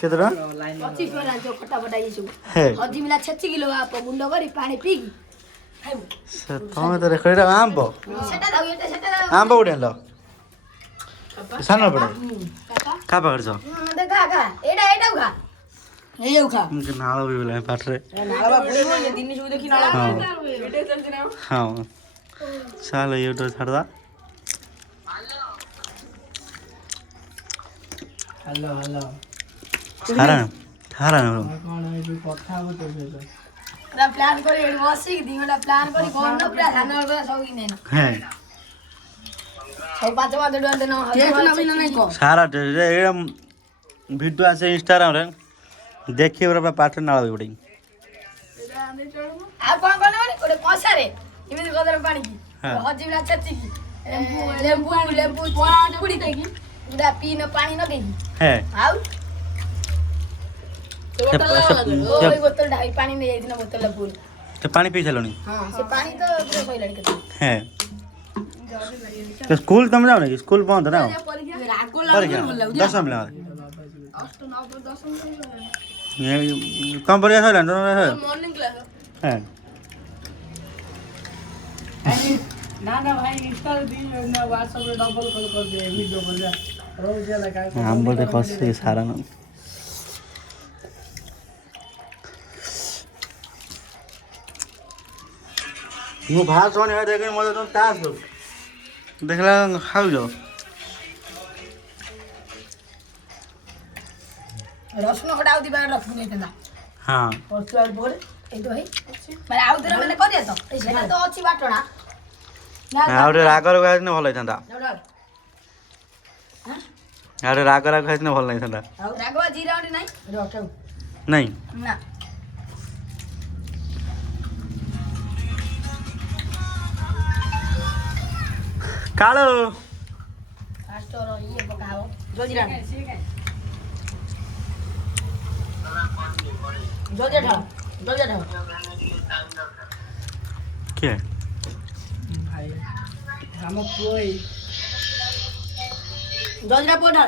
केतरा 25 वाला जो खट्टा बटा ये सब हे हजी मिला 6 किलो आप मुंडो करी पानी पी खाइबो से तमे त रेखडा आंबो सेटा दाउ एटा सेटा दाउ आंबो उडेन ल सानो पडे काका का पकड्छ देखा खा एटा एटा खा एयो खा मुके नाळो बिबले पाटरे नाळबा पुडीबो ये दिन्नी सुई देखि नाळा एटा चलछ ना हां चलो एउटा छड्दा हेलो हेलो थारा न कोन है जो कथा बतो पुरा प्लान गरी एडी बसी दिगोटा प्लान गरी कोन न पुरा खाना पुरा सकिदैन हे सब पाँच पाँच डल देना देखना भी नहीं को सारा एडम भिडियो आसे इंस्टाग्राम रे देखि बरा पाटरे नाळो बिबडे आ कोन कोन माने ओडे कोसा रे इमे गदर पानी की हजी मिला 6 की लेम्बू पुडी देगी उडा पीन पानी न देगी हे आउ ओइ बोतल ढाई पानी नहीं जाई बोतल फुल ते पानी पी चलोनी हां से पानी तो पूरा कोई लड़के हे तो स्कूल तुम जाओ ना स्कूल बंद ना राको परीक्षा लागो 10 में 8 9 10 ये कम परीक्षा है ना मॉर्निंग क्लास है ना ना भाई इंस्टा दिन ना व्हाट्सएप पे डबल कॉल कर दे वीडियो कर दे रोज ये लगा हम बोलते कस सारा ना मु भात सोने है देखे मजे तुम तास देखला खाऊ जाओ रसुन कटाउ दिबा रखु नै तला हां पछुआर बोल ए तो है माने आउ दरा माने करिया त सेटा तो अछि बाटोडा आउरे रागर गाइस न भलै थांदा हां आउरे रागर गाइस न भल नै थांदा आउ रागवा जीरा ओडी नै रखौ नहीं ना कालो फास्टर ये पकाओ जोजीरा जोजे ढा के भाई हम कोई जोजीरा पोडा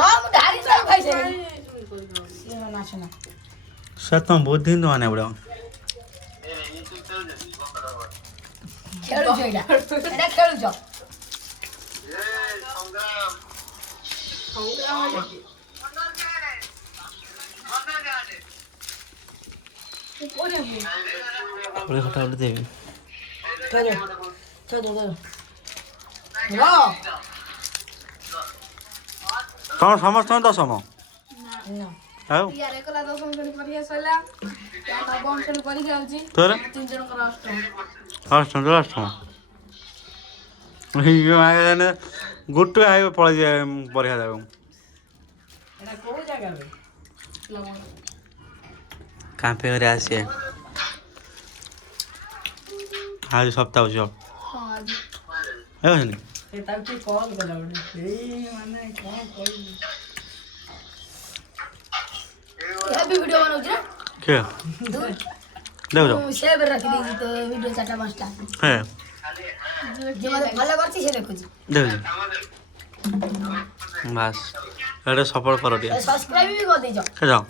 राम ढारी सब खाइसे ये नाचना सतम बहुत दिन तो आने बड़ा खेलु छ एटा खेलु छ थोड़े हटा दे चलो रो कौन समझ तो सम ना आओ यार एकला दशम श्रेणी परीक्षा सला या नवम श्रेणी परीक्षा होची तोरे 3 जन कर अष्टम लास्ट ये आगे ने गुट्टू आए पड़ जाए परीक्षा जाबो एटा को जगह बे कहां पे रे आसे आज सप्ताह हो हां है नहीं ए तब की कॉल कला बे ए माने कोन कोई हैप्पी वीडियो बनाउ छ के देव जाओ सेव रखी दी तो वीडियो चाटा पांचटा है जे मतलब भलो करछि से देखु छी देव बस अरे सपोर्ट करो दिया सब्सक्राइब भी कर दीजो के जाओ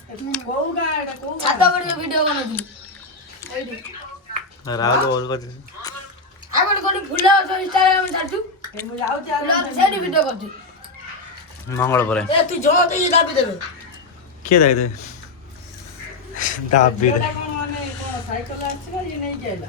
कोउगा एटा को छाता बड़ी वीडियो बनाउ छी राव को बोल कर आगोड कोनी फुला तो इंस्टाग्राम में छाडू ए मु जाउ जा फुला सेडी वीडियो करछु मंगल परे ए तू जो तो ये दाबी देबे के दे दाबी दे कोन माने कोन साइकिल आछि ना ये नहीं गेला